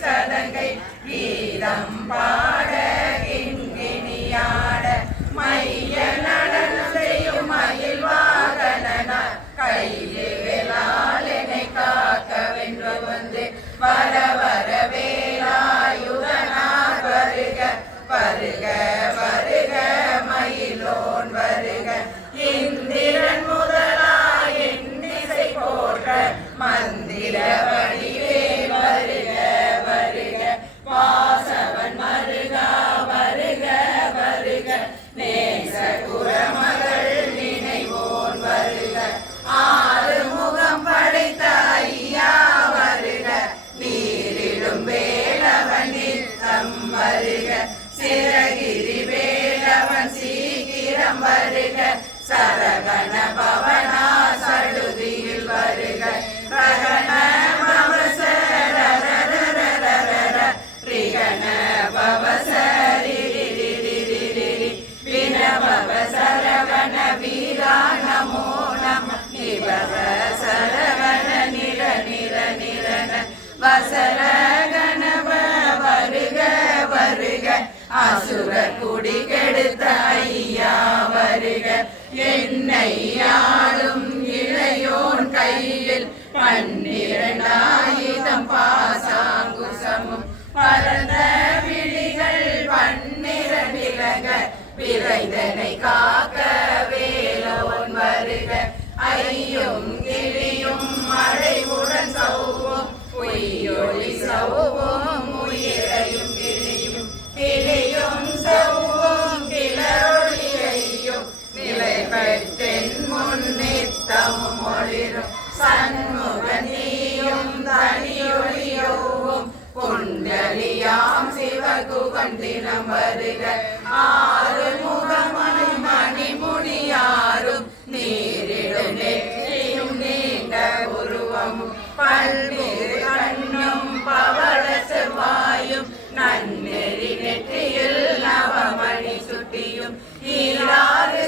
சதங்கை கீதம் பாட கிண்கிணியாட மைய நடனம் செய்யும் மயில் வாகன கையிலே வேளாளனை காக்க வென்று வந்து வர வர வேலாயுதனார் வருக வருக வருக மயிலோன் வருக. இந்திரன் முதலாய் போற்ற மந்திர பன்னிரண்டாயுதம் பாசாங்குசமும். பரந்த விழிகள் பன்னிரண்டிலக விரைதனை காக்க சண்முகந்தியும் தனியொழியோவும் குண்டலியாம் சிவகுகண்டினம் வருக ஆறு முகமணி மணிமுடியாரும் நீரிடும் நெற்றியும் நீண்ட உருவமும் பல்வேறு கண்ணும் பவள செவ்வாயும் நன்னெறி நெற்றியில் நவமணி சுட்டியும் ஈராறு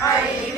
I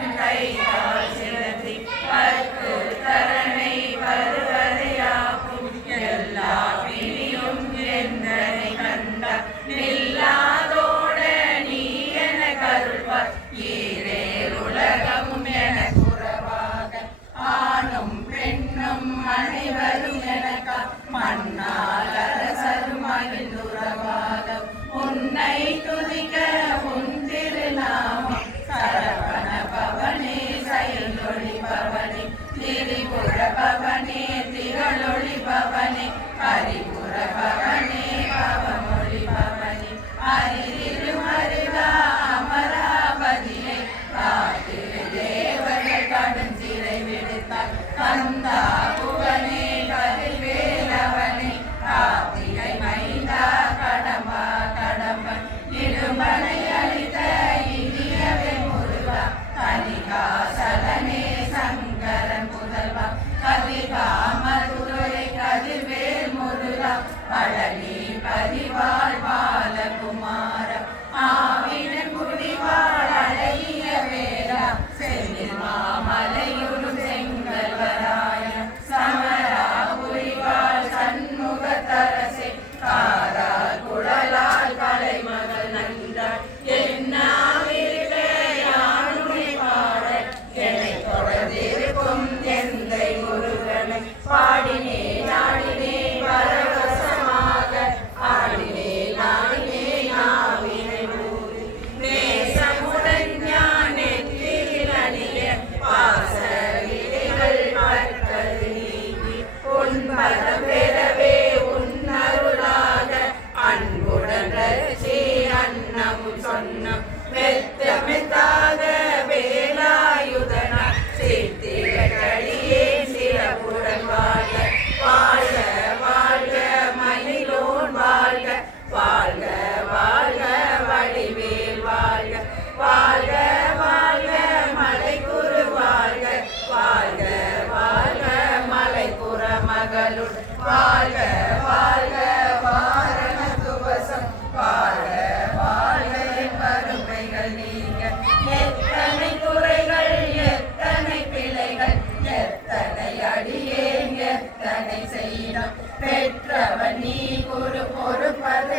பழனி பதிவாழ் பாலகுமார. பெற்றவன் நீ குரு பொறுப்பது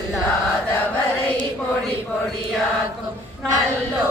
பொல்லாதவரை பொடி பொடியாக்கும். நல்லோ